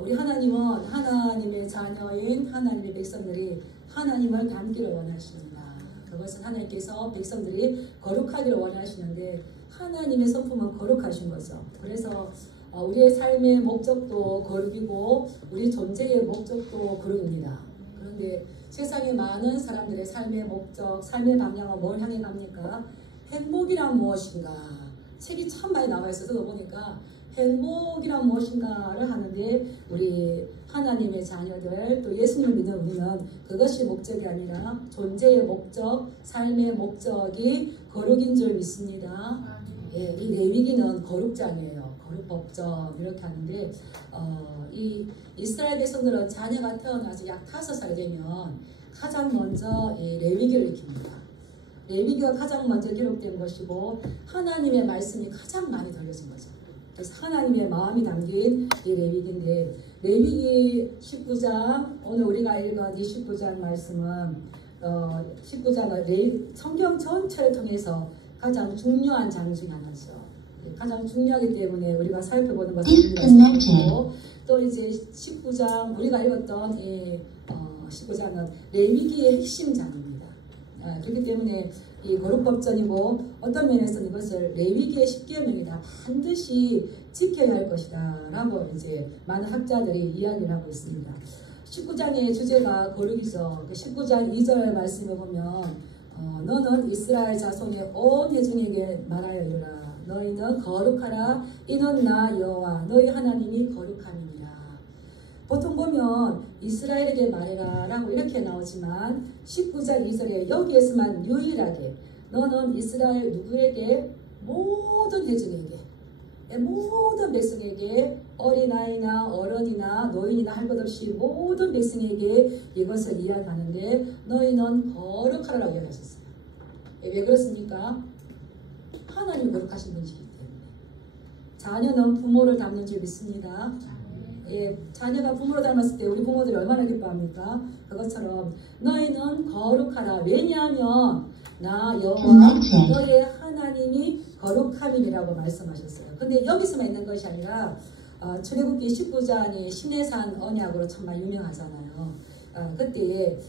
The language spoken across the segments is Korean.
우리 하나님은 하나님의 자녀인 하나님의 백성들이 하나님을 닮기를 원하십니다. 그것은 하나님께서 백성들이 거룩하기를 원하시는데 하나님의 성품은 거룩하신 거죠. 그래서 우리의 삶의 목적도 거룩이고 우리 존재의 목적도 거룩입니다. 그런데 세상의 많은 사람들의 삶의 목적, 삶의 방향은 뭘 향해 갑니까? 행복이란 무엇인가? 책이 참 많이 나와 있어서 보니까 행복이란 무엇인가를 하는데 우리 하나님의 자녀들 또 예수님을 믿는 우리는 그것이 목적이 아니라 존재의 목적, 삶의 목적이 거룩인 줄 믿습니다. 예, 이 레위기는 거룩장이에요. 거룩법정 이렇게 하는데 이 이스라엘 백성들은 자녀가 태어나서 약 5살 되면 가장 먼저 이 레위기를 익힙니다. 레위기가 가장 먼저 기록된 것이고 하나님의 말씀이 가장 많이 들려진 거죠. 그래서 하나님의 마음이 담긴 이 레위기인데 레위기 19장 오늘 우리가 읽은 이 19장 말씀은 19장은 성경 전체를 통해서 가장 중요한 장 중에 하나죠. 가장 중요하기 때문에 우리가 살펴보는 것은 또 이제 19장 우리가 읽었던 이 19장은 레위기의 핵심 장입니다. 그렇기 때문에 이 거룩법전이고 어떤 면에서는 이것을 레위기의 10계명이다 반드시 지켜야 할 것이다 라고 이제 많은 학자들이 이야기를 하고 있습니다. 19장의 주제가 거룩이죠. 19장 2절 말씀을 보면 너는 이스라엘 자손의 온 회중에게 말하여 이르라. 너희는 거룩하라. 이는 나 여호와 너희 하나님이 거룩함이니라. 보통 보면 이스라엘에게 말해라 라고 이렇게 나오지만 19장 2절에 여기에서만 유일하게 너는 이스라엘 누구에게 모든 회중에게 모든 백성에게 어린아이나 어른이나 노인이나 할 것 없이 모든 백성에게 이것을 이야기하는데 너희는 거룩하라고 이야기하셨어요. 왜 그렇습니까? 하나님 거룩하신 분이시기 때문에. 자녀는 부모를 닮는 줄 믿습니다. 예, 자녀가 부모를 닮았을 때 우리 부모들이 얼마나 기뻐합니까? 그것처럼 너희는 거룩하라. 왜냐하면 나 여호와 너희의 하나님이 거룩함이라고 말씀하셨어요. 근데 여기서만 있는 것이 아니라 출애굽기 19장이 시내산 언약으로 정말 유명하잖아요. 그때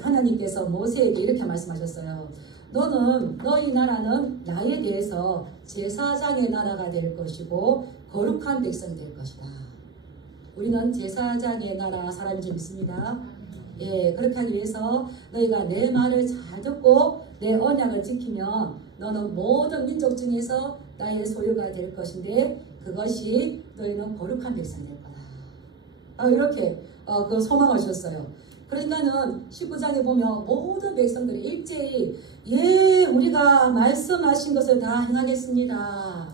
하나님께서 모세에게 이렇게 말씀하셨어요. 너희 나라는 나에 대해서 제사장의 나라가 될 것이고 거룩한 백성이 될 것이다. 우리는 제사장의 나라 사람인 줄 믿습니다. 예, 그렇게 하기 위해서 너희가 내 말을 잘 듣고 내 언약을 지키면 너는 모든 민족 중에서 나의 소유가 될 것인데 그것이 너희는 거룩한 백성이 될 거다. 이렇게 그 소망을 주셨어요. 그러니까는 19장에 보면 모든 백성들이 일제히 예 우리가 말씀하신 것을 다 행하겠습니다.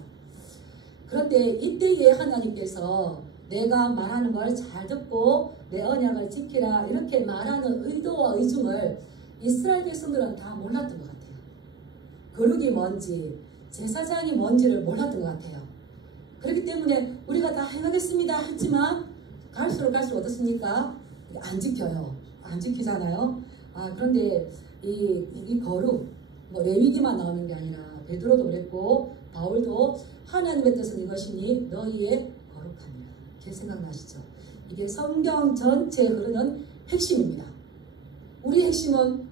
그런데 이때에 하나님께서 내가 말하는 걸 잘 듣고 내 언약을 지키라 이렇게 말하는 의도와 의중을 이스라엘 백성들은 다 몰랐던 것 같아요. 거룩이 뭔지 제사장이 뭔지를 몰랐던 것 같아요. 그렇기 때문에 우리가 다 행하겠습니다 했지만 갈수록 어떻습니까? 안 지켜요. 안 지키잖아요. 그런데 이 거룩 레위기만 나오는 게 아니라 베드로도 그랬고 바울도 하나님의 뜻은 이것이니 너희의 거룩함이라. 이렇게 생각나시죠? 이게 성경 전체에 흐르는 핵심입니다. 우리 핵심은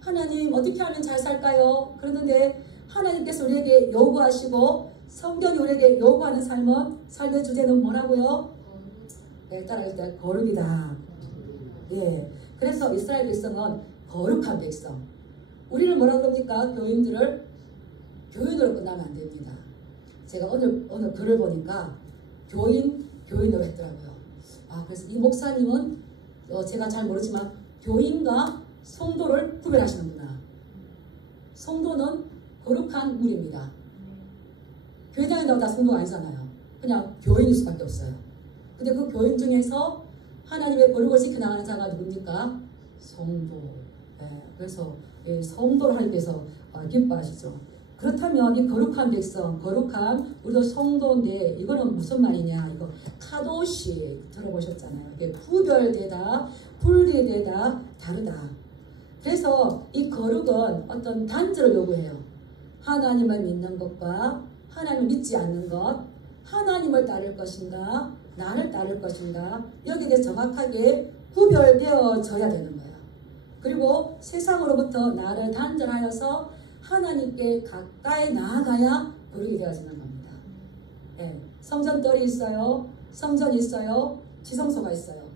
하나님 어떻게 하면 잘 살까요? 그러는데 하나님께서 우리에게 요구하시고 성경이 우리에게 요구하는 삶의 주제는 뭐라고요? 네, 따라하실 거룩이다. 예, 그래서 이스라엘 백성은 거룩한 백성. 우리를 뭐라고 합니까? 교인으로 끝나면 안 됩니다. 제가 오늘 글을 보니까 교인으로 했더라고요. 그래서 이 목사님은 제가 잘 모르지만 교인과 성도를 구별하시는구나. 성도는 거룩한 무리입니다. 교회 다닌다고 다 성도가 아니잖아요. 그냥 교인일 수밖에 없어요. 근데 그 교인 중에서 하나님의 거룩을 지켜나가는 자가 누굽니까? 성도. 네, 그래서 성도를 하나님께서 기뻐하시죠. 그렇다면 이 거룩한 백성, 거룩한 우리도 성도인데 이거는 무슨 말이냐? 이거 카도시 들어보셨잖아요. 이게 구별되다, 분리되다, 다르다. 그래서 이 거룩은 어떤 단절을 요구해요. 하나님을 믿는 것과 하나님을 믿지 않는 것, 하나님을 따를 것인가, 나를 따를 것인가? 여기에 대해 정확하게 구별되어져야 되는 거야. 그리고 세상으로부터 나를 단절하여서 하나님께 가까이 나아가야 거룩이 되어지는 겁니다. 예, 성전뜰이 있어요. 성전이 있어요. 지성소가 있어요.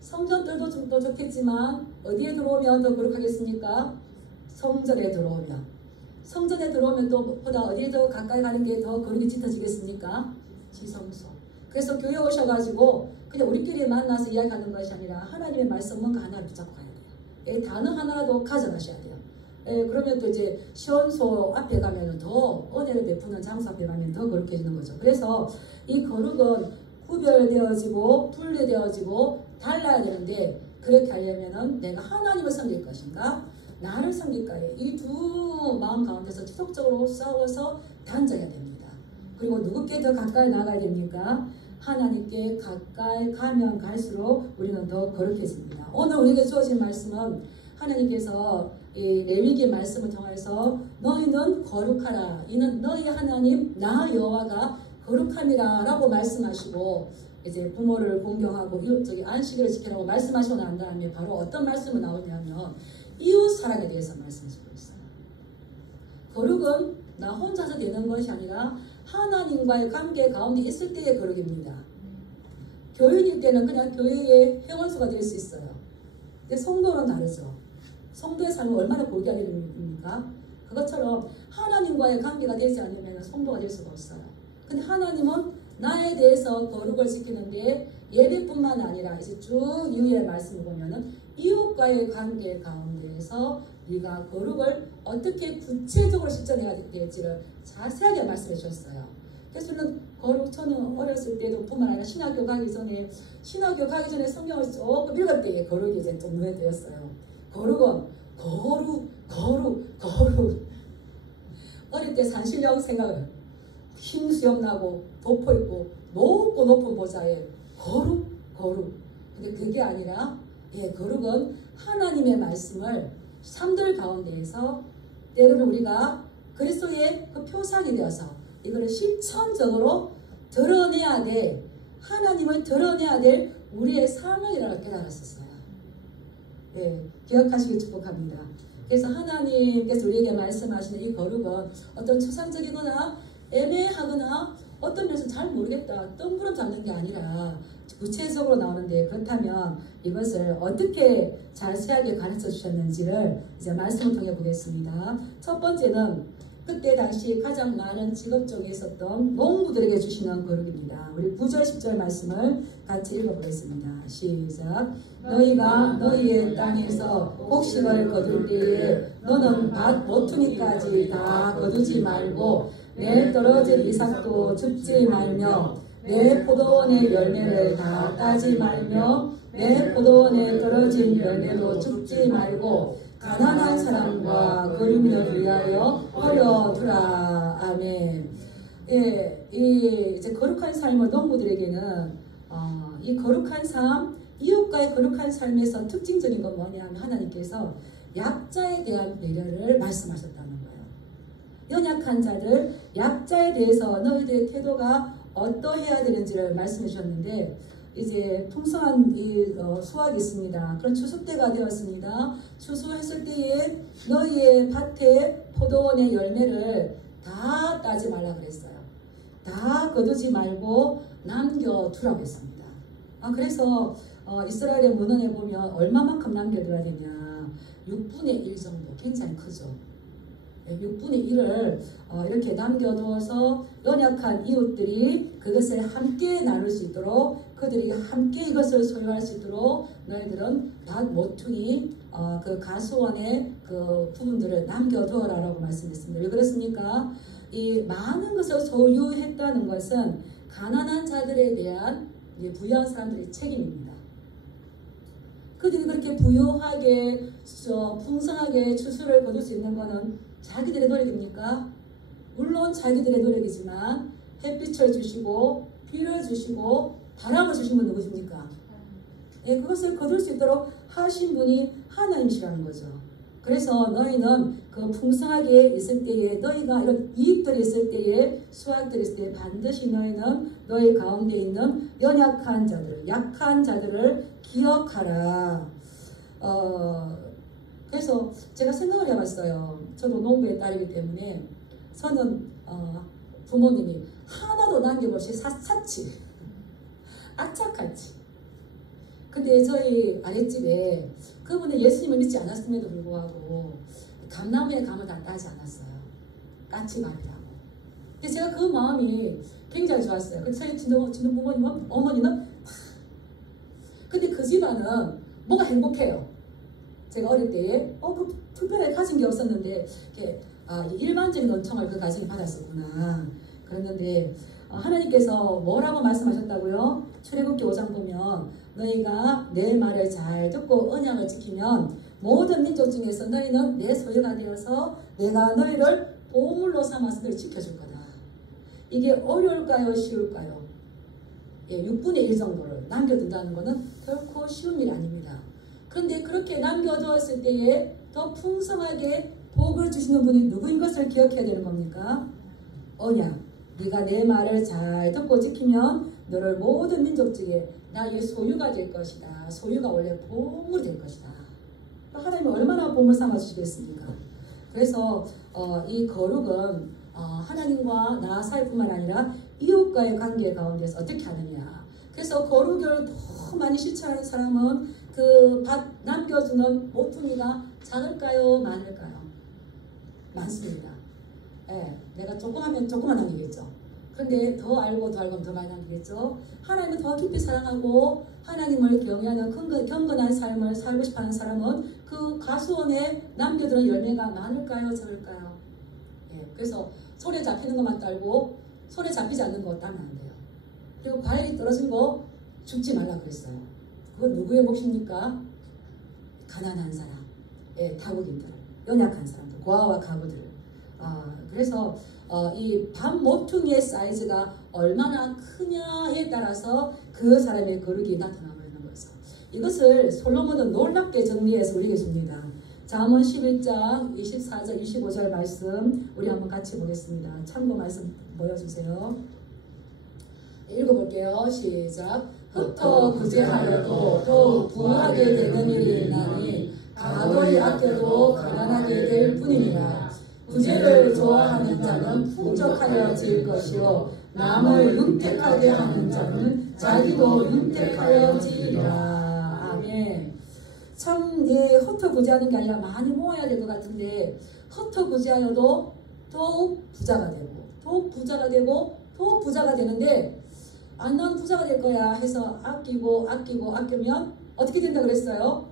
성전뜰도 좀 더 좋겠지만 어디에 들어오면 더 거룩하겠습니까? 성전에 들어오면. 성전에 들어오면 또 보다 어디에 더 가까이 가는 게 더 거룩이 짙어지겠습니까? 지성소. 그래서 교회 오셔가지고 그냥 우리끼리 만나서 이야기하는 것이 아니라 하나님의 말씀 뭔가 하나를 붙잡고 가야 돼요. 예, 단어 하나라도 가져가셔야 돼요. 예, 그러면 또 이제 시온소 앞에 가면 더 은혜를 베푸는 장소 앞에 가면 더 거룩해지는 거죠. 그래서 이 거룩은 구별되어지고 분리되어지고 달라야 되는데 그렇게 하려면은 내가 하나님을 섬길 것인가 나를 섬길까요? 이 두 마음 가운데서 지속적으로 싸워서 단절해야 됩니다. 그리고 누구께 더 가까이 나가야 됩니까? 하나님께 가까이 가면 갈수록 우리는 더 거룩해집니다. 오늘 우리에게 주어진 말씀은 하나님께서 이 레위기 말씀을 통해서 너희는 거룩하라. 이는 너희 하나님 나 여호와가 거룩함이라 라고 말씀하시고 이제 부모를 공경하고 이웃적인 안식일을 지키라고 말씀하시고 난 다음에 바로 어떤 말씀이 나오냐면 이웃 사랑에 대해서 말씀하시고 있어요. 거룩은 나 혼자서 되는 것이 아니라 하나님과의 관계 가운데 있을 때의 거룩입니다. 교인일 때는 그냥 교회의 회원수가 될 수 있어요. 근데 성도는 다르죠. 성도의 삶은 얼마나 고귀한 일입니까? 그것처럼 하나님과의 관계가 되지 않으면 성도가 될 수가 없어요. 근데 하나님은 나에 대해서 거룩을 지키는데 예배뿐만 아니라 이제 쭉 이후의 말씀을 보면은 이웃과의 관계 가운데에서 네가 거룩을 어떻게 구체적으로 실천해야 될지를 자세하게 말씀해 주셨어요. 그래서 저는 거룩, 저는 어렸을 때도 뿐만 아니라 신학교 가기 전에 성경을 조금 읽을 때에 거룩이 이제 좀 눈에 띄었어요. 거룩은 거룩. 어릴 때 산신령 생각을 흰 수염 나고 덮어 입고 높은 보좌에 거룩. 근데 그게 아니라 거룩은 하나님의 말씀을 삶들 가운데에서 때로는 우리가 그리스도의 그 표상이 되어서 이거를 실천적으로 드러내야 돼. 하나님을 드러내야 될 우리의 삶이라고 깨달았었어요. 기억하시길 축복합니다. 그래서 하나님께서 우리에게 말씀하시는 이 거룩은 어떤 추상적이거나 애매하거나 어떤 면에서 잘 모르겠다 뜬구름 잡는 게 아니라 구체적으로 나오는데 그렇다면 이것을 어떻게 자세하게 가르쳐 주셨는지를 이제 말씀을 통해 보겠습니다. 첫 번째는 그때 당시 가장 많은 직업 중에 있었던 농부들에게 주시는 거룩입니다. 우리 9절 10절 말씀을 같이 읽어보겠습니다. 시작. 너희가 너희의 땅에서 곡식을 거둘 때에 너는 밭 모퉁이까지 다 거두지 말고 내 떨어진 이삭도 줍지 말며 내 포도원의 열매를 다 따지 말며 내 포도원에 떨어진 열매도 줍지 말고 가난한 사람과 거류민을 위하여 버려두라. 아멘. 이 이제 거룩한 삶을 농부들에게는 이 거룩한 삶, 이웃과의 거룩한 삶에서 특징적인 건 뭐냐면 하나님께서 약자에 대한 배려를 말씀하셨다는 거예요. 연약한 자들, 약자에 대해서 너희들의 태도가 어떠해야 되는지를 말씀해 주셨는데 이제 풍성한 수확이 있습니다. 그런 추수 때가 되었습니다. 추수했을 때에 너희의 밭에 포도원의 열매를 다 따지 말라 그랬어요. 다 거두지 말고 남겨두라고 했습니다. 그래서 이스라엘의 문헌에 보면 얼마만큼 남겨둬야 되냐 6분의 1 정도 굉장히 크죠. 6분의 1을 이렇게 남겨두어서 연약한 이웃들이 그것을 함께 나눌 수 있도록 그들이 함께 이것을 소유할 수 있도록 너희들은 밭 모퉁이 그 가수원의 그 부분들을 남겨두어라라고 말씀했습니다. 왜 그렇습니까? 이 많은 것을 소유했다는 것은 가난한 자들에 대한 부유한 사람들의 책임입니다. 그들이 그렇게 부유하게 풍성하게 추수를 거둘 수 있는 것은 자기들의 노력입니까? 물론 자기들의 노력이지만 햇빛을 주시고 비를 주시고 바람을 주신 분 누구십니까? 그것을 거둘 수 있도록 하신 분이 하나님이시라는 거죠. 그래서 너희는 그 풍성하게 있을 때에 너희가 이런 이익들이 있을 때에 수확들이 있을 때에 반드시 너희는 너희 가운데 있는 연약한 자들, 약한 자들을 기억하라. 그래서 제가 생각을 해봤어요. 저도 농부의 딸이기 때문에 저는 부모님이 하나도 남김없이 샅샅이 악착같이. 근데 저희 아랫집에 그분은 예수님을 믿지 않았음에도 불구하고 감나무에 감을 다 따지 않았어요. 까치밥이라고. 근데 제가 그 마음이 굉장히 좋았어요. 근데 저희 진동 부모님은, 어머니는 근데 그 집안은 뭐가 행복해요. 제가 어릴 때에 그 특별하게 가진 게 없었는데 일반적인 은총을 그 가정이 받았었구나. 그랬는데 하나님께서 뭐라고 말씀하셨다고요? 출애굽기 5장 보면 너희가 내 말을 잘 듣고 언약을 지키면 모든 민족 중에서 너희는 내 소유가 되어서 내가 너희를 보물로 삼아서 너희를 지켜줄 거다. 이게 어려울까요? 쉬울까요? 6분의 1 정도를 남겨둔다는 것은 결코 쉬운 일이 아닙니다. 그런데 그렇게 남겨두었을 때에 더 풍성하게 복을 주시는 분이 누구인 것을 기억해야 되는 겁니까? 언약. 네가 내 말을 잘 듣고 지키면 너를 모든 민족 중에 나의 소유가 될 것이다. 소유가 원래 보물이 될 것이다. 하나님이 얼마나 보물 삼아 주시겠습니까? 그래서 이 거룩은 하나님과 나 사이뿐만 아니라 이웃과의 관계 가운데서 어떻게 하느냐. 그래서 거룩을 더 많이 실천하는 사람은 그 남겨주는 모퉁이가 작을까요? 많을까요? 많습니다. 내가 조금 하면 조금만 남기겠죠. 그런데 더 알고 더 알고 더 많이 남기겠죠. 하나님을 더 깊이 사랑하고 하나님을 경외하는 경건한 삶을 살고 싶어하는 사람은 그 가수원에 남겨두는 열매가 많을까요? 적을까요? 그래서 손에 잡히는 것만 딸고 손에 잡히지 않는 거 따면 안 돼요. 그리고 과일이 떨어진 거 죽지 말라 그랬어요. 그건 누구의 몫입니까? 가난한 사람, 다국인들, 연약한 사람들, 고아와 가부들. 그래서 이 밥 모퉁이의 사이즈가 얼마나 크냐에 따라서 그 사람의 거룩이 나타나고 있는 것이죠. 이것을 솔로몬은 놀랍게 정리해서 우리에게 줍니다. 잠언 11장 24절 25절 말씀 우리 한번 같이 보겠습니다. 참고 말씀 보여주세요. 읽어볼게요. 시작. 흩어 구제하려도 더욱 부하게 되는 일이 있나니 가도히 아껴도 가난하게 될 뿐이니라. 구제를 좋아하는 자는 풍족하여질 것이요 남을 윤택하게 하는 자는 자기도 윤택하여지리라. 아멘. 참 흩어구제하는 게 아니라 많이 모아야 될 것 같은데 흩어구제하여도 더욱 부자가 되고 더욱 부자가 되고 더욱 부자가 되는데 난 부자가 될 거야 해서 아끼고 아끼면 어떻게 된다 그랬어요?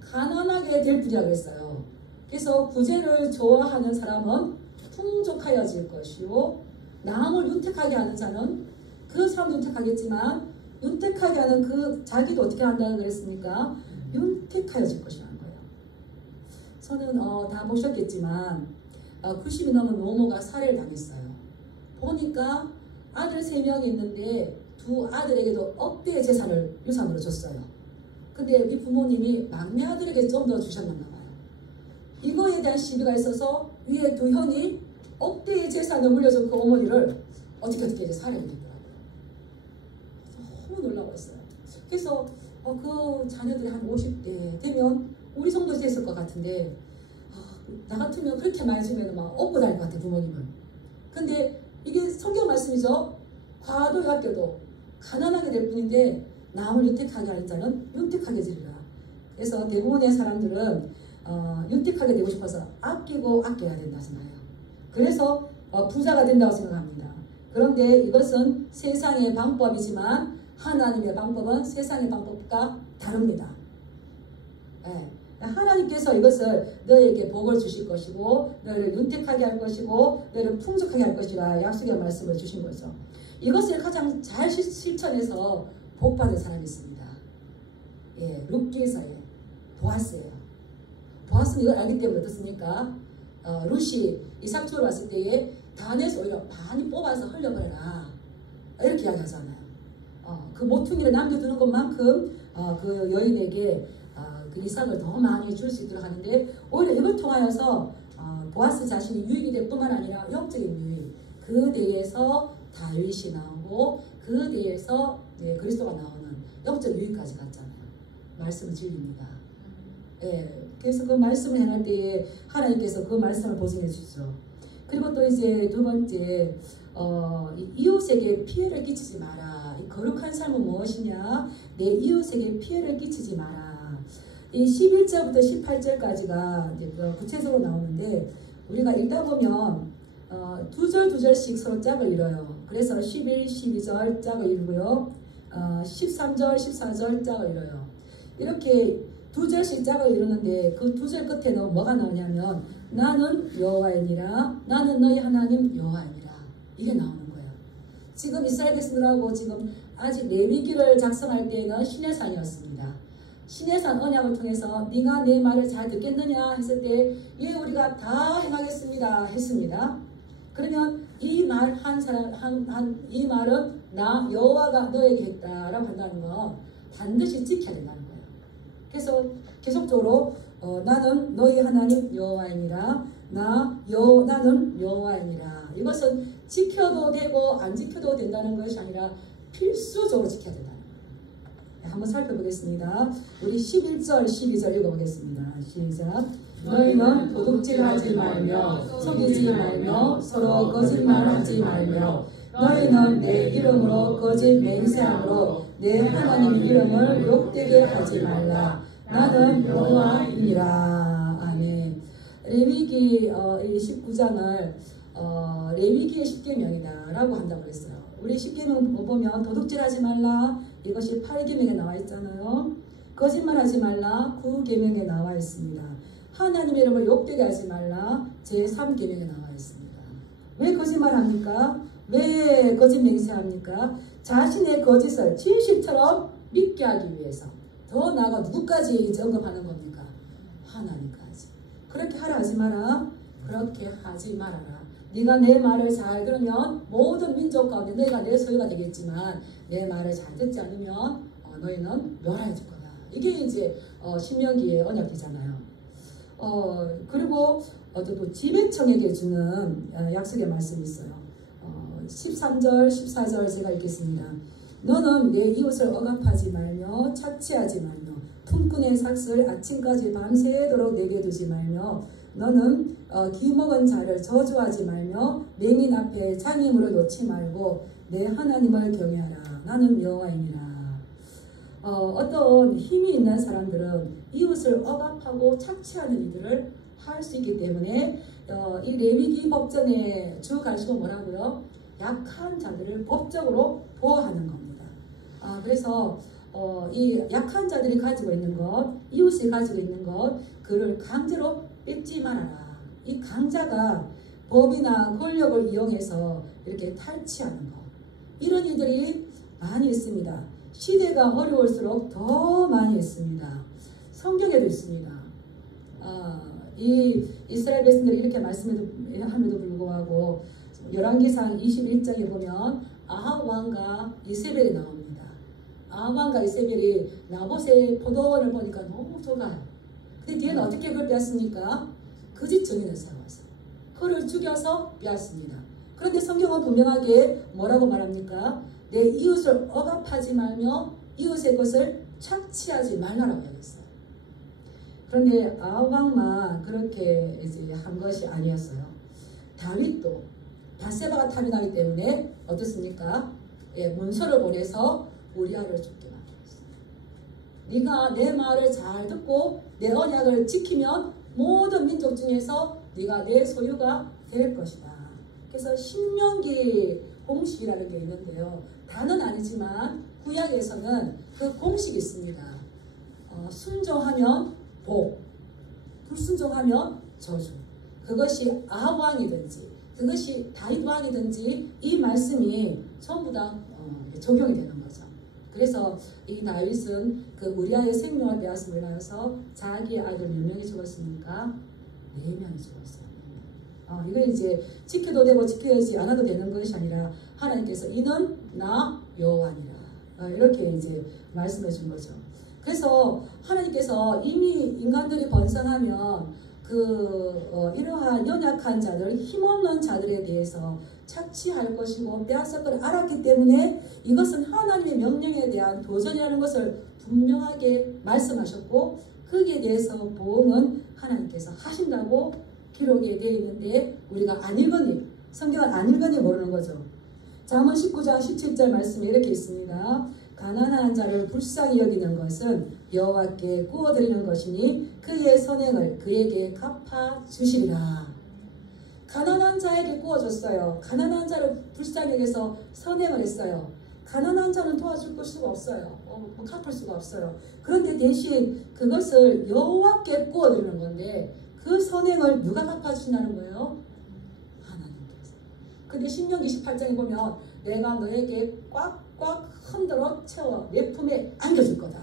가난하게 될 뿐이라 그랬어요. 그래서 구제를 좋아하는 사람은 풍족하여질 것이요 남을 윤택하게 하는 자는 그 사람도 윤택하겠지만 윤택하게 하는 그 자기도 어떻게 한다고 그랬습니까? 윤택하여질 것이라는 거예요. 저는 다 보셨겠지만 90이 넘은 노모가 살해를 당했어요. 보니까 아들 3명이 있는데 2 아들에게도 억대의 재산을 유산으로 줬어요. 근데 이 부모님이 막내 아들에게 좀 더 주셨나 봐요. 이거에 대한 시비가 있어서 위에 2 형이 억대의 재산을 물려준 그 어머니를 어떻게 살해를 했더라고요. 너무 놀라웠어요. 그래서 그 자녀들이 한 50대 되면 우리 정도 됐을 것 같은데 나 같으면 그렇게 많이 주면 막 업고 다닐 것 같아 부모님은. 근데 이게 성경 말씀이죠. 과도 아껴도 가난하게 될 뿐인데 남을 윤택하게 하는 자는 윤택하게 되리라. 그래서 대부분의 사람들은 윤택하게 되고 싶어서 아끼고 아껴야 된다고 생각해요. 그래서 부자가 된다고 생각합니다. 그런데 이것은 세상의 방법이지만 하나님의 방법은 세상의 방법과 다릅니다. 하나님께서 이것을 너에게 복을 주실 것이고 너를 윤택하게 할 것이고 너를 풍족하게 할 것이라 약속의 말씀을 주신 거죠. 이것을 가장 잘 실천해서 복받은 사람이 있습니다. 룻기서의 보아스예요. 보아스는 이걸 알기 때문에 어떻습니까? 룻이 이삭주로 왔을 때에 단에서 오히려 많이 뽑아서 흘려버려라 이렇게 이야기하잖아요. 그 모퉁이를 남겨두는 것만큼 그 여인에게 그 이삭을 더 많이 줄 수 있도록 하는데 오히려 이걸 통하여서 보아스 자신이 유익이 될 뿐만 아니라 영적인 유익, 그 대에서 다윗이 나오고 그 대에서 그리스도가 나오는 영적 유익까지 갔잖아요. 말씀은 진리입니다. 예, 그래서 그 말씀을 행할 때에 하나님께서 그 말씀을 보증해 주시죠. 그리고 또 이제 두 번째, 이웃에게 피해를 끼치지 마라. 이 거룩한 삶은 무엇이냐? 내 이웃에게 피해를 끼치지 마라. 이 11절부터 18절까지가 이제 구체적으로 나오는데 우리가 읽다 보면 두 절씩 서로 짝을 이뤄요. 그래서 11, 12절 짝을 이루고요. 13절, 14절 짝을 이뤄요. 이렇게 두 절씩 짝을 이루는데 그 두 절 끝에는 뭐가 나오냐면 나는 여호와이니라, 나는 너희 하나님 여호와이니라, 이게 나오는 거예요. 지금 이스라엘 백성들하고 지금 아직 레위기를 작성할 때는 시내산이었습니다. 시내산 언약을 통해서 네가 내 말을 잘 듣겠느냐 했을 때 예, 우리가 다 행하겠습니다 했습니다. 그러면 이 말 한 사람 이 말은 나 여호와가 너에게 했다라고 한다는 거 반드시 지켜야 된다는 거예요. 그래서 계속적으로 나는 너희 하나님 여호와이니라, 나는 여호와이니라. 이것은 지켜도 되고 안 지켜도 된다는 것이 아니라 필수적으로 지켜야 된다는 거예요. 한번 살펴보겠습니다. 우리 11절, 12절 읽어보겠습니다. 시작. 너희는 도둑질하지 말며 속이지 말며 서로 거짓말하지 말며 너희는 내 이름으로 거짓 맹세함으로 내 하나님 이름을 욕되게 하지 말라. 나는 여호와이니라. 아멘. 레위기 19장을 레위기의 10계명이다 라고 한다고 했어요. 우리 10계명 보면 도둑질하지 말라, 이것이 8계명에 나와 있잖아요. 거짓말하지 말라, 9계명에 나와 있습니다. 하나님의 이름을 욕되게 하지 말라, 제3계명에 나와 있습니다. 왜 거짓말합니까? 왜 거짓 맹세합니까? 자신의 거짓을 진실처럼 믿게 하기 위해서. 더 나아가 누구까지 언급하는 겁니까? 하나님까지. 그렇게 하라 하지 마라. 그렇게 하지 말아라. 네가 내 말을 잘 들으면 모든 민족 가운데 너희가 내 소유가 되겠지만 내 말을 잘 듣지 않으면 너희는 멸하여 줄 거다. 이게 이제 신명기의 언약이잖아요. 그리고 또 지배청에게 주는 약속의 말씀이 있어요. 13절, 14절 제가 읽겠습니다. 너는 내 이웃을 억압하지 말며 착취하지 말며 품꾼의 삭슬 아침까지 밤새도록 내게 두지 말며 너는 기먹은 자를 저주하지 말며 맹인 앞에 장애물을 놓지 말고 내 하나님을 경외하라. 나는 여호와이니라. 어떤 힘이 있는 사람들은 이웃을 억압하고 착취하는 일들을 할 수 있기 때문에 이 레위기 법전의 주 관심은 뭐라고요? 약한 자들을 법적으로 보호하는 겁니다. 그래서 이 약한 자들이 가지고 있는 것, 이웃이 가지고 있는 것, 그를 강제로 뺏지 말아라. 이 강자가 법이나 권력을 이용해서 이렇게 탈취하는 것, 이런 일들이 많이 있습니다. 시대가 어려울수록 더 많이 있습니다. 성경에도 있습니다. 이 이스라엘 백성들이 이렇게 말씀함에도 불구하고 열왕기상 21장에 보면 아합 왕과 이세벨이 나옵니다. 아합 왕과 이세벨이 나봇의 포도원을 보니까 너무 좋아요. 근데 뒤에는 어떻게 그걸 빼앗습니까? 거짓 증인을 세워서 그를 죽여서 빼앗습니다. 그런데 성경은 분명하게 뭐라고 말합니까? 내 이웃을 억압하지 말며 이웃의 것을 착취하지 말라라고 하겠어요. 그런데 아합 왕만 그렇게 이제 한 것이 아니었어요. 다윗도 바세바가 탐이 나기 때문에 어떻습니까? 문서를 보내서 우리아를 죽게 만들었어요. 네가 내 말을 잘 듣고 내 언약을 지키면 모든 민족 중에서 네가 내 소유가 될 것이다. 그래서 신명기 공식이라는 게 있는데요. 다는 아니지만 구약에서는 그 공식이 있습니다. 순종하면 복, 불순종하면 저주. 그것이 아합 왕이든지 그것이 다윗 왕이든지 이 말씀이 전부 다 적용이 되는 거죠. 그래서 이 다윗은 그 우리아의 생명을 빼앗음을 인하여서 자기의 아들 몇 명이 죽었습니까? 4명이 죽었어요. 이건 이제 지켜도 되고 지켜야지 않아도 되는 것이 아니라 하나님께서 이는 나 여호와니라. 이렇게 이제 말씀해 준 거죠. 그래서 하나님께서 이미 인간들이 번성하면 이러한 연약한 자들, 힘없는 자들에 대해서 착취할 것이고 빼앗을 걸 알았기 때문에 이것은 하나님의 명령에 대한 도전이라는 것을 분명하게 말씀하셨고, 거기에 대해서 보응은 하나님께서 하신다고 기록이 되어 있는데 우리가 안 읽으니, 성경을 안 읽으니 모르는 거죠. 잠언 19장 17절 말씀에 이렇게 있습니다. 가난한 자를 불쌍히 여기는 것은 여호와께 구워드리는 것이니 그의 선행을 그에게 갚아주시리라. 가난한 자에게 구워줬어요. 가난한 자를 불쌍히 여겨서 선행을 했어요. 가난한 자는 도와줄 수가 없어요. 갚을 수가 없어요. 그런데 대신 그것을 여호와께 구워드리는 건데 그 선행을 누가 갚아주시냐는 거예요? 하나님께서. 근데 신명기 18장에 보면 내가 너에게 꽉꽉 흔들어 채워 외품에 안겨줄 거다.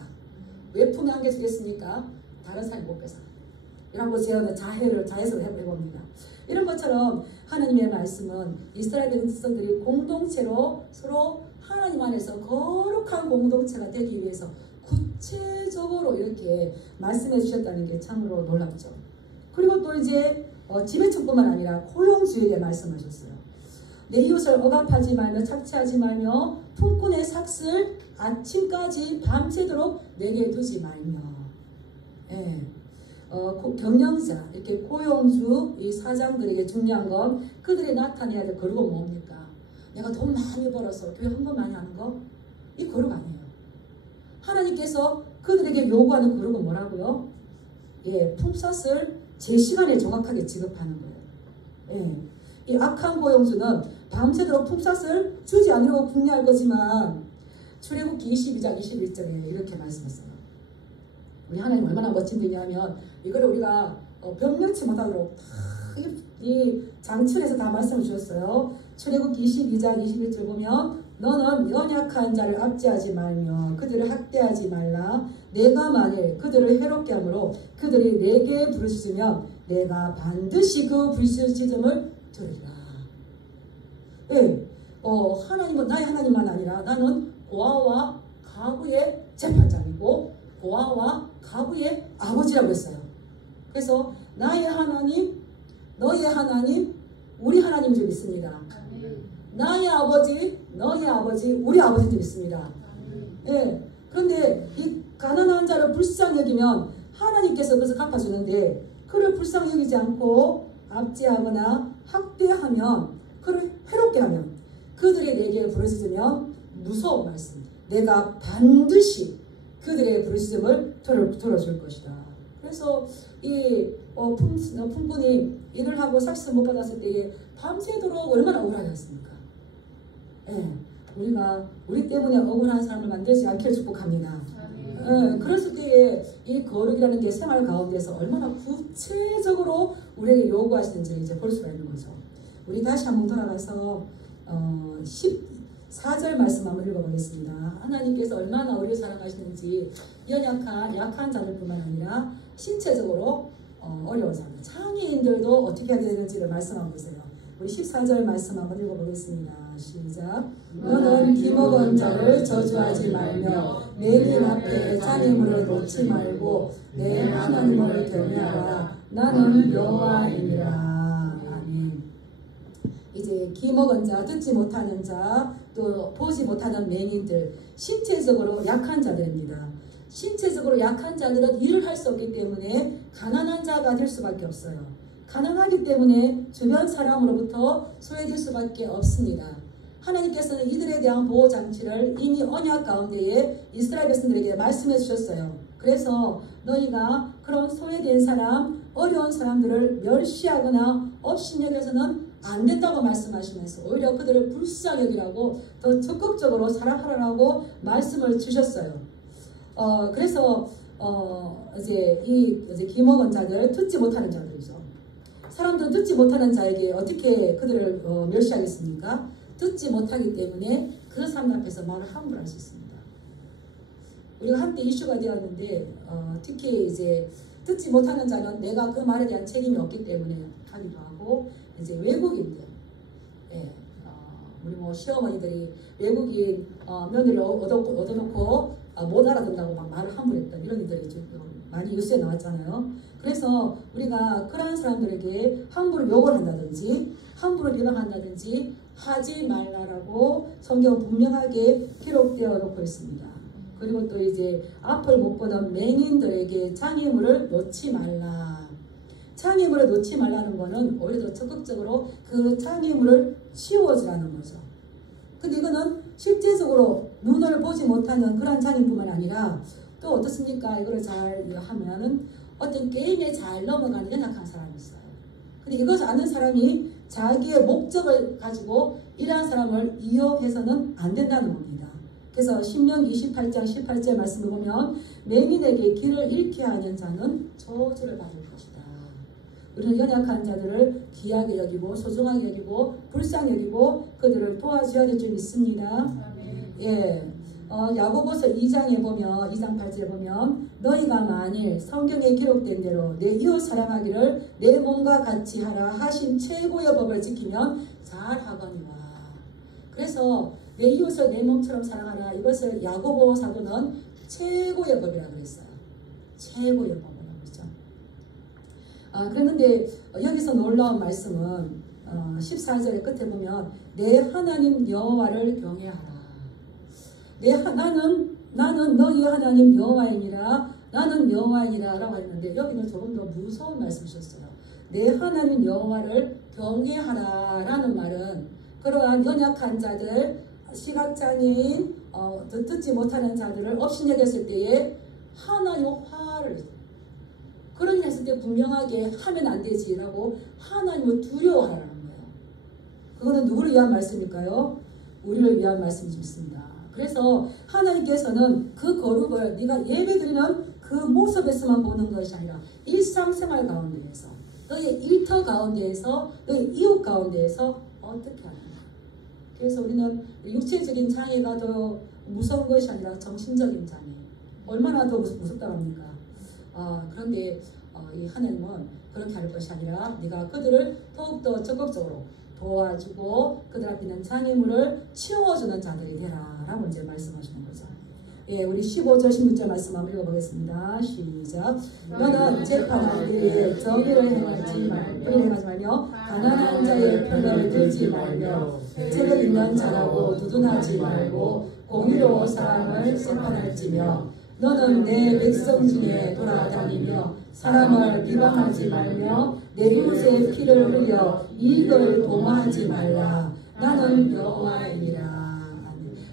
외품에 안겨주겠습니까? 다른 사람이 못 뺏어. 이런 거 제가 자해를 해봅니다. 이런 것처럼 하나님의 말씀은 이스라엘 백성들이 공동체로 서로 하나님 안에서 거룩한 공동체가 되기 위해서 구체적으로 이렇게 말씀해 주셨다는 게 참으로 놀랍죠. 그리고 또 이제 지배층뿐만 아니라 고용주에 대해 말씀하셨어요. 내 이웃을 억압하지 말며 착취하지 말며 품꾼의 삭슬 아침까지 밤새도록 내게 두지 말며. 경영자, 이렇게 고용주 이 사장들에게 중요한 건 그들이 나타내야 될 거룩은 뭡니까? 내가 돈 많이 벌어서 교회 헌금 많이 하는 거? 이 거룩 아니에요. 하나님께서 그들에게 요구하는 거룩은 뭐라고요? 품삯을 제 시간에 정확하게 지급하는 거예요. 이 악한 고용주는 밤새도록 품삯을 주지 않으려고 궁리할 거지만 출애굽기 22장 21절에 이렇게 말씀했어요. 우리 하나님 얼마나 멋진 분이냐 하면 이거를 우리가 변명치 못하도록 이 장춘에서 다 말씀을 주셨어요. 출애굽기 22장 21절 보면 너는 연약한 자를 압제하지 말며 그들을 학대하지 말라. 내가 만일 그들을 해롭게 하므로 그들이 내게 부르짖으면 내가 반드시 그 부르짖음을 들으리라. 하나님은 나의 하나님만 아니라 나는 고아와 가부의 재판장이고 고아와 가부의 아버지라고 했어요. 그래서 나의 하나님, 너의 하나님, 우리 하나님 좀 있습니다. 나의 아버지, 너의 아버지, 우리 아버지 좀 있습니다. 그런데 이 가난한 자를 불쌍히 여기면 하나님께서 그것을 갚아주는데 그를 불쌍히 여기지 않고 압제하거나 학대하면, 그를 해롭게 하면, 그들이 내게 부르짖으면 무서운 말씀. 내가 반드시 그들의 부르짖음을 들어줄 것이다. 그래서 이 품꾼이 일을 하고 삭스를 못 받았을 때에 밤새도록 얼마나 억울하겠습니까? 우리가 우리 때문에 억울한 사람을 만들지 않기를 축복합니다. 그랬을 때에 이 거룩이라는 게 생활 가운데서 얼마나 구체적으로 우리에게 요구하시는지 이제 볼 수가 있는 거죠. 우리 다시 한번 돌아가서 14절 말씀 한번 읽어보겠습니다. 하나님께서 얼마나 우리를 사랑하시는지 약한 자들뿐만 아니라 신체적으로 어려운 사람, 장애인들도 어떻게 해야 되는지를 말씀하고 계세요. 우리 14절 말씀 한번 읽어보겠습니다. 시작. 너는 기먹은 자를 저주하지 말며 맹인 앞에 잔임을 놓지 말고 내 하나님을 경외하라. 나는 여호와이니라. 아멘. 이제 기먹은 자, 듣지 못하는 자, 또 보지 못하는 맹인들, 신체적으로 약한 자들입니다. 신체적으로 약한 자들은 일을 할 수 없기 때문에 가난한 자가 될 수밖에 없어요. 가난하기 때문에 주변 사람으로부터 소외될 수밖에 없습니다. 하나님께서는 이들에 대한 보호장치를 이미 언약 가운데에 이스라엘 백성들에게 말씀해 주셨어요. 그래서 너희가 그런 소외된 사람, 어려운 사람들을 멸시하거나 업신여겨서는 안 된다고 말씀하시면서 오히려 그들을 불쌍히 여기라고 더 적극적으로 살아가라고 말씀을 주셨어요. 그래서 이제 기먹은 자들, 듣지 못하는 자들이죠. 사람들은 듣지 못하는 자에게 어떻게 그들을 멸시하겠습니까? 듣지 못하기 때문에 그 사람 앞에서 말을 함부로 할 수 있습니다. 우리가 한때 이슈가 되었는데 특히 이제 듣지 못하는 자는 내가 그 말에 대한 책임이 없기 때문에 하기도 하고, 이제 외국인들, 우리 뭐 시어머니들이 외국인 며느리를 얻어놓고 못 알아듣는다고 막 말을 함부로 했던 이런 일들이 좀 많이 뉴스에 나왔잖아요. 그래서 우리가 그러한 사람들에게 함부로 욕을 한다든지 함부로 비방한다든지 하지 말라라고 성경 분명하게 기록되어 놓고 있습니다. 그리고 또 이제 앞을 못 보던 맹인들에게 장애물을 놓지 말라. 장애물을 놓지 말라는 거는 오히려 더 적극적으로 그 장애물을 치워주라는 거죠. 근데 이거는 실제적으로 눈을 보지 못하는 그런 장애뿐만 아니라 또 어떻습니까? 이거를 잘 하면은 어떤 게임에 잘 넘어가는 연약한 사람이 있어요. 근데 이것을 아는 사람이 자기의 목적을 가지고 이러한 사람을 이용해서는 안 된다는 겁니다. 그래서 신명기 28장 18절 말씀을 보면 맹인에게 길을 잃게 하는 자는 저주를 받을 것이다. 우리는 연약한 자들을 귀하게 여기고 소중하게 여기고 불쌍히 여기고 그들을 도와줘야 될 줄 믿습니다. 예. 야고보서 2장에 보면 2장 8절에 보면 너희가 만일 성경에 기록된 대로 내 이웃 사랑하기를 내 몸과 같이 하라 하신 최고의 법을 지키면 잘하거니와. 그래서 내 이웃을 내 몸처럼 사랑하라. 이것을 야고보 사도는 최고의 법이라고 그랬어요. 최고의 법이라고 그랬죠. 그랬는데 여기서 놀라운 말씀은 14절의 끝에 보면 내 하나님 여호와를 경외하라. 나는 너희 하나님 여호와이니라. 나는 여호와이니라 라고 했는데 여기는 조금 더 무서운 말씀이셨어요. 내 하나님 여호와를 경외하라 라는 말은 그러한 연약한 자들, 시각장애인, 듣지 못하는 자들을 업신여겼을 때에 하나님 화를 그런 일 했을 때 분명하게 하면 안 되지라고 하나님을 두려워하라는 거예요. 그거는 누구를 위한 말씀일까요? 우리를 위한 말씀이 있습니다. 그래서 하나님께서는 그 거룩을 네가 예배드리는 그 모습에서만 보는 것이 아니라 일상생활 가운데에서 너의 일터 가운데에서 너의 이웃 가운데에서 어떻게 하는가. 그래서 우리는 육체적인 장애가 더 무서운 것이 아니라 정신적인 장애 얼마나 더 무섭다고 합니까? 그런데 이 하나님은 그렇게 할 것이 아니라 네가 그들을 더욱더 적극적으로 도와주고 그들 앞에 있는 장애물을 치워주는 자들이 되라 라고 이제 말씀하시는 거죠. 예, 우리 15절 16절 말씀 한번 읽어보겠습니다. 시작. 너는 재판할 때에 정의를 행하지 말며 가난한 자의 편을 들지 말며 재력 있는 자라고 두둔하지 말고 공의로 사람을 재판할지며 너는 내 백성 중에 돌아다니며 사람을 비방하지 말며 내 이웃의 피를 흘려 이익을 도모하지 말라. 나는 여호와이니라.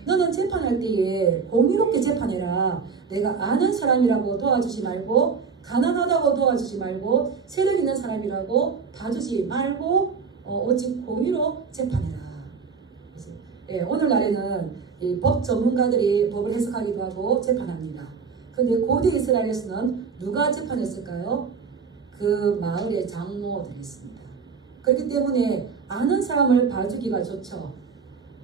너는 재판할 때에 공의롭게 재판해라. 내가 아는 사람이라고 도와주지 말고 가난하다고 도와주지 말고 세력 있는 사람이라고 봐주지 말고 오직 공의로 재판해라. 예, 오늘날에는 이 법 전문가들이 법을 해석하기도 하고 재판합니다. 그런데 고대 이스라엘에서는 누가 재판했을까요? 그 마을의 장로들이었습니다. 그렇기 때문에 아는 사람을 봐주기가 좋죠.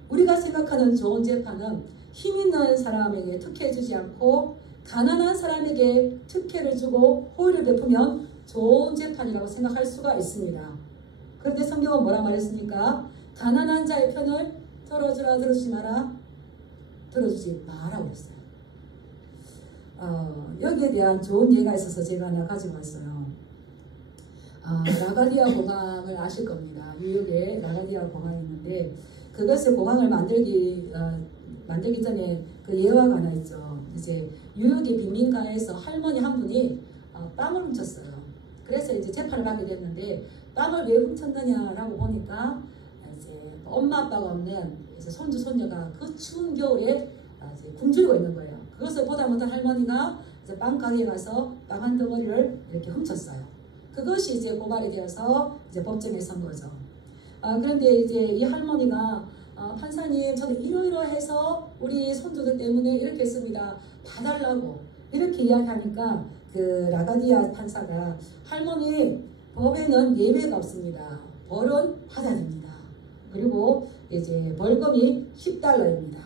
우리가 생각하는 좋은 재판은 힘 있는 사람에게 특혜주지 않고 가난한 사람에게 특혜를 주고 호의를 베푸면 좋은 재판이라고 생각할 수가 있습니다. 그런데 성경은 뭐라 말했습니까? 가난한 자의 편을 들어주라 들어주지 마라 들어주지 마라 그랬어요. 여기에 대한 좋은 예가 있어서 제가 하나 가지고 왔어요. 라가디아 공항을 아실 겁니다. 뉴욕에 라가디아 공항이 있는데 그것을 공항을 만들기 전에 그 예화가 하나 있죠. 이제 뉴욕의 빈민가에서 할머니 한 분이 빵을 훔쳤어요. 그래서 이제 재판을 받게 됐는데 빵을 왜 훔쳤느냐라고 보니까 이제 엄마 아빠가 없는 이제 손주 손녀가 그 추운 겨울에 이제 굶주리고 있는 거예요. 그것을 보다 못한 할머니가 이제 빵 가게에 가서 빵 한 덩어리를 이렇게 훔쳤어요. 그것이 이제 고발이 되어서 이제 법정에 선 거죠. 그런데 이제 이 할머니가 판사님 저는 이러이러해서 우리 손주들 때문에 이렇게 했습니다. 봐달라고 이렇게 이야기하니까 그 라가디아 판사가 할머니 법에는 예외가 없습니다. 벌은 하달입니다. 그리고 이제 벌금이 $10입니다.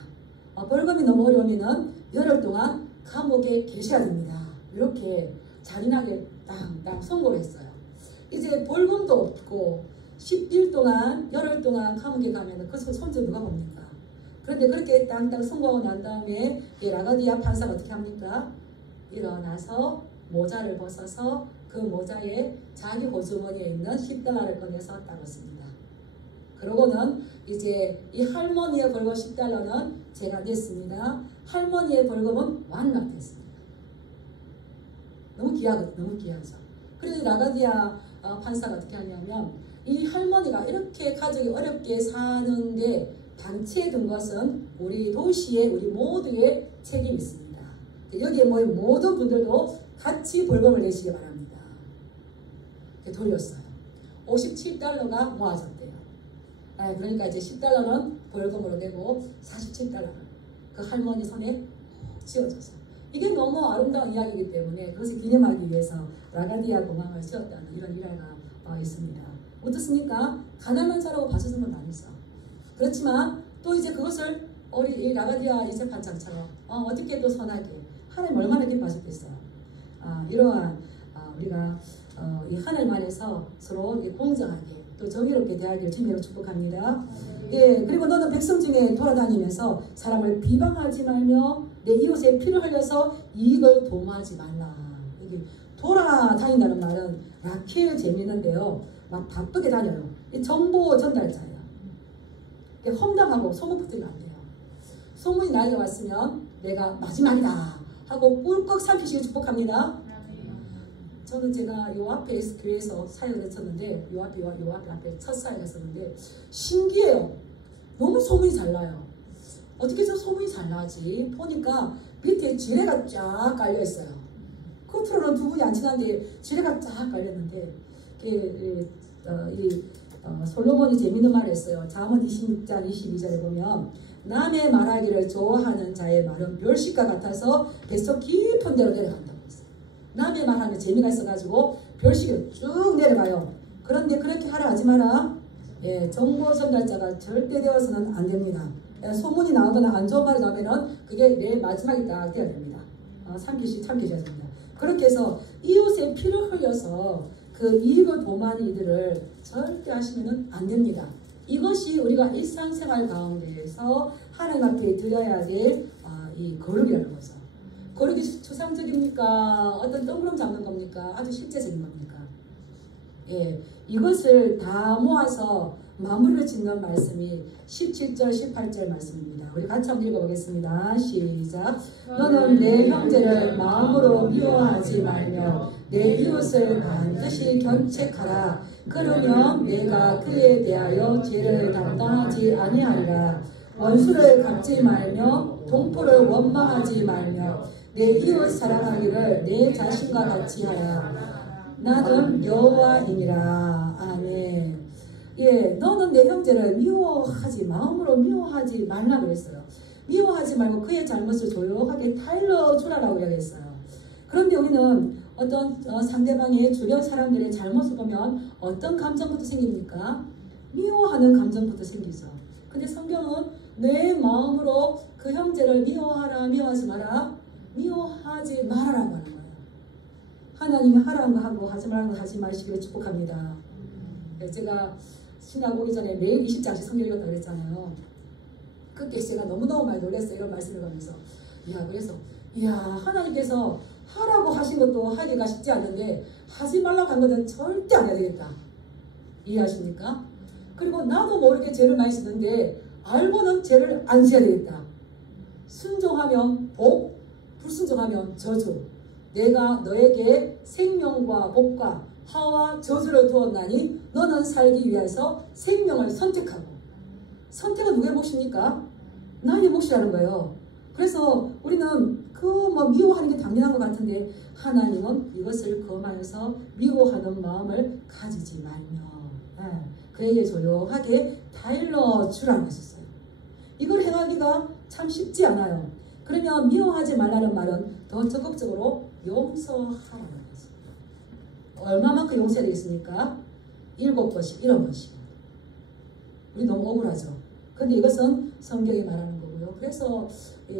벌금이 너무 어려우면 열흘 동안 감옥에 계셔야 됩니다. 이렇게 잔인하게 땅땅 선고를 했어요. 이제 벌금도 없고 10일 동안, 열흘 동안 감옥에 가면 그 손주 누가 봅니까? 그런데 그렇게 땅땅 선고하고 난 다음에 라가디아 판사가 어떻게 합니까? 일어나서 모자를 벗어서 그 모자에 자기 호주머니에 있는 10달러를 꺼내서 따랐습니다. 그러고는 이제 이 할머니의 벌금 10달러는 제가 냈습니다. 할머니의 벌금은 완납됐습니다. 너무 귀하거든요. 너무 귀하죠. 그래서 라가디아 판사가 어떻게 하냐면 이 할머니가 이렇게 가족이 어렵게 사는데 단체에 든 것은 우리 도시의 우리 모두의 책임이 있습니다. 여기에 모인 모든 분들도 같이 벌금을 내시기 바랍니다. 돌렸어요. 57달러가 모아졌대요. 그러니까 이제 10달러는 벌금으로 내고 47달러를 그 할머니 손에 쥐어줬어요. 이게 너무 아름다운 이야기이기 때문에 그것을 기념하기 위해서 라가디아 공항을 지었다는 이런 일화가 있습니다. 어떻습니까? 가난한 자라고 봐주는 건 아니죠. 그렇지만 또 이제 그것을 우리 이 라가디아 이 재판장처럼 어떻게 또 선하게 하나님 얼마나 기뻐하셨겠어요. 이러한 우리가 이 하나님 안에서 서로 공정하게 또 정의롭게 대하기를 주님으로 축복합니다. 예, 그리고 너는 백성 중에 돌아다니면서 사람을 비방하지 말며 내 이웃의 피를 흘려서 이익을 도모하지 말라. 여기 돌아다닌다는 말은 라케 재미있는데요. 막 바쁘게 다녀요. 이 정보 전달자예요. 험담하고 소문 퍼뜨리면 안 돼요. 소문이 나에게 왔으면 내가 마지막이다 하고 꿀꺽 삼키시길 축복합니다. 저는 제가 요 앞에 교회에서 사역을 했었는데 요 앞에 첫 사역을 했었는데 신기해요. 너무 소문이 잘 나요. 어떻게 저 소문이 잘 나지? 보니까 밑에 지뢰가 쫙 깔려 있어요. 겉으로는 두 분이 안 친한데 지뢰가 쫙 깔렸는데 솔로몬이 재밌는 말을 했어요. 잠언 26장 22절에 보면 남의 말하기를 좋아하는 자의 말은 멸시과 같아서 뱃속 깊은 데로 내려간다고 했어요. 남의 말하는 재미가 있어가지고 별식으로 쭉 내려가요. 그런데 그렇게 하라 하지 마라. 예, 정보 전달자가 절대 되어서는 안 됩니다. 예, 소문이 나오거나 안 좋은 말이 나오면은 그게 내 마지막이 딱 돼야 됩니다. 참기셔야 됩니다. 그렇게 해서 이웃의 피를 흘려서 그 이익을 도모하는 이들을 절대 하시면 안 됩니다. 이것이 우리가 일상생활 가운데에서 하나님 앞에 드려야 될 이 거룩이라는 거죠. 거룩이 추상적입니까? 어떤 뜬구름 잡는 겁니까? 아주 실제적인 겁니까? 예, 이것을 다 모아서 마무리를 짓는 말씀이 17절, 18절 말씀입니다. 우리 같이 한번 읽어보겠습니다. 시작. 너는 내 형제를 마음으로 미워하지 말며 내 이웃을 반드시 견책하라. 그러면 내가 그에 대하여 죄를 담당하지 아니하리라. 원수를 갚지 말며 동포를 원망하지 말며 내 이웃 사랑하기를 내 자신과 같이 하라. 나는 여호와이니라. 아멘. 예, 너는 내 형제를 미워하지 마음으로 미워하지 말라 그랬어요. 미워하지 말고 그의 잘못을 조용하게 타일러 주라라고 이야기했어요. 그런데 여기는 어떤 상대방의 주변 사람들의 잘못을 보면 어떤 감정부터 생깁니까? 미워하는 감정부터 생기죠. 근데 성경은 내 마음으로 그 형제를 미워하라, 미워하지 마라, 미워하지 말아라고 하는 거예요. 하나님이 하라는 거 하고 하지 말라는 거 하지 마시기를 축복합니다. 제가 신학 오기 전에 매일 20장씩 성경 읽었다고 그랬잖아요. 그때 제가 너무너무 많이 놀랐어요. 이런 말씀을 하면서. 그래서 하나님께서 하라고 하신 것도 하기가 쉽지 않은데 하지 말라고 한 것은 절대 안 해야 되겠다. 이해하십니까? 그리고 나도 모르게 죄를 많이 쓰는데 알고는 죄를 안 지어야 되겠다. 순종하면 복, 불순종하면 저주. 내가 너에게 생명과 복과 화와 저주를 두었나니 너는 살기 위해서 생명을 선택하고. 선택은 누구의 몫입니까? 나의 몫이라는 거예요. 그래서 우리는 미워하는 게 당연한 것 같은데 하나님은 이것을 검하여서 미워하는 마음을 가지지 말며 그에게 조용하게 타일러 주라고 하셨어요. 이걸 행하기가 참 쉽지 않아요. 그러면 미워하지 말라는 말은 더 적극적으로 용서하라는 거죠. 얼마만큼 용서해야 되겠습니까? 7번씩, 7번씩. 우리 너무 억울하죠. 근데 이것은 성경이 말하는 거고요. 그래서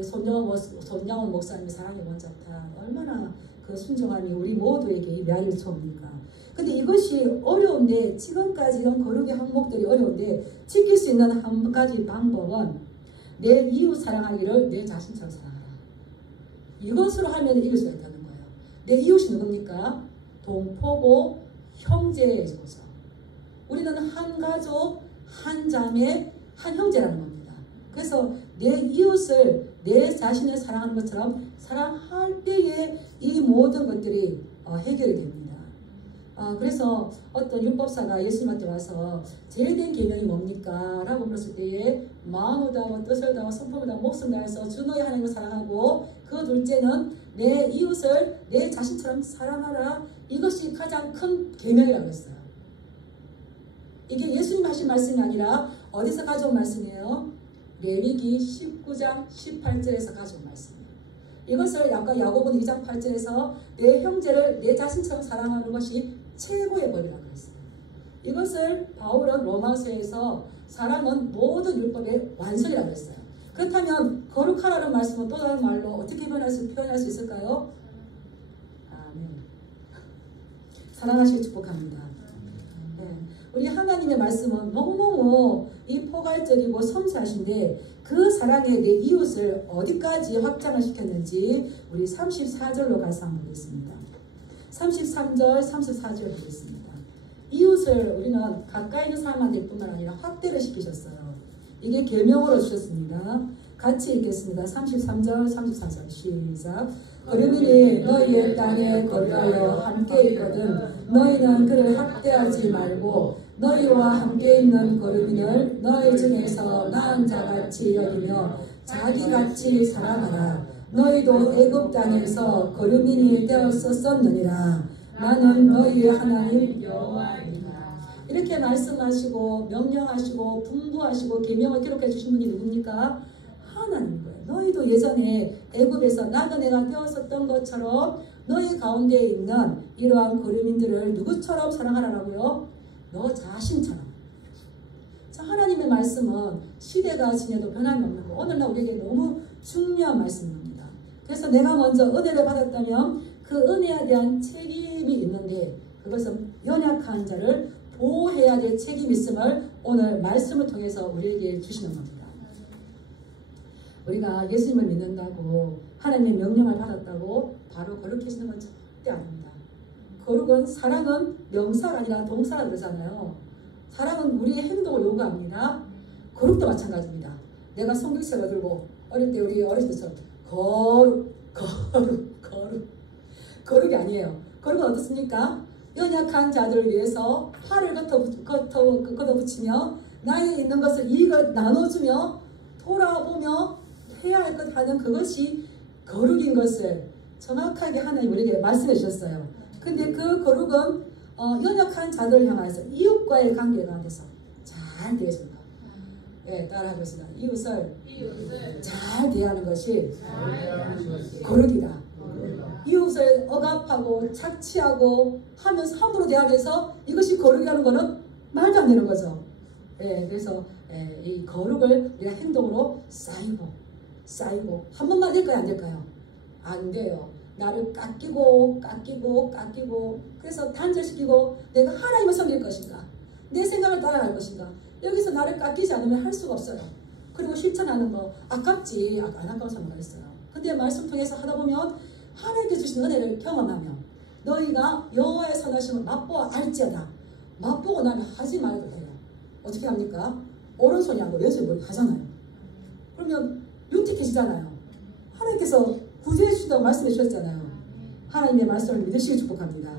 손영원 목사님의 사랑의 원자탄 얼마나 그 순종함이 우리 모두에게 임해야 옵니까? 근데 이것이 어려운데, 지금까지 이런 거룩의 항목들이 어려운데 지킬 수 있는 한 가지 방법은 내 이웃 사랑하기를 내 자신처럼 사랑하라. 이것으로 하면 이길 수가 있다는 거예요. 내 이웃이 누굽니까? 동포고 형제죠. 우리는 한 가족, 한 자매, 한 형제라는 겁니다. 그래서 내 이웃을 내 자신을 사랑하는 것처럼 사랑할 때에 이 모든 것들이 해결이 됩니다. 그래서 어떤 율법사가 예수님한테 와서 제일된 계명이 뭡니까? 라고 물었을 때에 마음을 다하고 뜻을 다하고 성품을 다하고 목숨을 다해서 주 너의 하나님을 사랑하고 그 둘째는 내 이웃을 내 자신처럼 사랑하라. 이것이 가장 큰 계명이라고 했어요. 이게 예수님 하신 말씀이 아니라 어디서 가져온 말씀이에요? 레위기 19장 18절에서 가져온 말씀이에요. 이것을 아까 야고보는 2장 8절에서 내 형제를 내 자신처럼 사랑하는 것이 최고의 법이라고 했어요. 이것을 바울은 로마서에서 사랑은 모든 율법의 완성이라고 했어요. 그렇다면 거룩하라는 말씀은 또 다른 말로 어떻게 표현할 수 있을까요? 아멘. 사랑하시길 축복합니다. 네. 우리 하나님의 말씀은 너무너무 이 포괄적이고 섬세하신데 그 사랑에 내 이웃을 어디까지 확장을 시켰는지 우리 34절로 가서 한번 보겠습니다. 33절, 34절 보겠습니다. 이웃을 우리는 가까이 있는 사람한테 뿐만 아니라 확대를 시키셨어요. 이게 계명으로 주셨습니다. 같이 읽겠습니다. 33절, 34절 시작. 거류민이 너희의 땅에 거류하여 함께 있거든 너희는 그를 학대하지 말고 너희와 함께 있는 거류민을 너희 중에서 나은 자같이 여기며 자기같이 사랑하라. 너희도 애굽 땅에서 거류민이 되었었느니라. 나는 너희의 하나님 여호와이니라. 이렇게 말씀하시고 명령하시고 분부하시고 계명을 기록해 주신 분이 누굽니까? 하나님 거예요. 너희도 예전에 애굽에서 나도 내가 되었었던 것처럼 너희 가운데 있는 이러한 거류민들을 누구처럼 사랑하라고요? 너 자신처럼. 자, 하나님의 말씀은 시대가 지내도 변함이 없는 거. 오늘날 우리에게 너무 중요한 말씀입니다. 그래서 내가 먼저 은혜를 받았다면 그 은혜에 대한 책임이 있는데 그것은 연약한 자를 보호해야 될 책임이 있음을 오늘 말씀을 통해서 우리에게 주시는 겁니다. 우리가 예수님을 믿는다고 하나님의 명령을 받았다고 바로 거룩해지는 건 절대 아닙니다. 거룩은 사랑은 명사가 아니라 동사가 그러잖아요. 사랑은 우리의 행동을 요구합니다. 거룩도 마찬가지입니다. 내가 성경책을 들고 어릴 때 우리 어렸을 때처럼 거룩이 아니에요. 거룩은 어떻습니까? 연약한 자들을 위해서 팔을 걷어붙이며 나에 있는 것을 이익을 나눠주며 돌아보며 해야 할 것 하는 그것이 거룩인 것을 정확하게 하나님 우리에게 말씀해 주셨어요. 근데 그 거룩은 연약한 자들을 향해서 이웃과의 관계가 돼서 잘 되어집니다. 네, 따라하겠습니다. 이웃을 잘 대하는 것이 거룩이다. 이웃을 억압하고 착취하고 하면서 함부로 대하면서 이것이 거룩이라는 것은 말도 안 되는 거죠. 네, 그래서 이 거룩을 우리가 행동으로 쌓이고 한 번만 될까요? 안 될까요? 안 돼요. 나를 깎이고 그래서 단절시키고 내가 하나님을 섬길 것인가 내 생각을 따라갈 것인가 여기서 나를 깎이지 않으면 할 수가 없어요. 그리고 실천하는 거 아깝지 안 아까운 사람가 있어요. 근데 말씀 통해서 하다 보면 하나님께 주신 은혜를 경험하면 너희가 여호와의 선하심을 맛보아 알지어다. 맛보고 나면 하지 말아도 돼요. 어떻게 합니까? 오른손이 하고 왼손이 뭘 하잖아요. 그러면 윤택해지잖아요. 하나님께서 구제해 주신다고 말씀해 주셨잖아요. 하나님의 말씀을 믿으시기 축복합니다.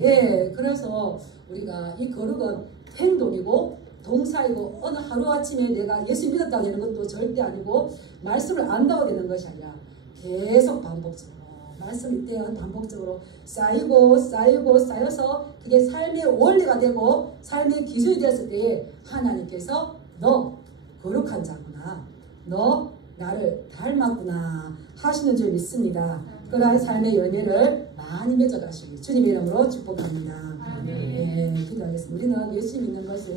예, 그래서 우리가 이 거룩은 행동이고 동사이고 어느 하루아침에 내가 예수 믿었다고 되는 것도 절대 아니고 말씀을 안다고 되는 것이 아니라 계속 반복적으로 말씀 이때는 반복적으로 쌓여서 그게 삶의 원리가 되고 삶의 기준이 되었을 때에 하나님께서 너 거룩한 자구나 너 나를 닮았구나 하시는 줄 믿습니다. 그러한 삶의 열매를 많이 맺어가시기 주님의 이름으로 축복합니다. 네, 기도하겠습니다. 우리는 예수 믿는 것을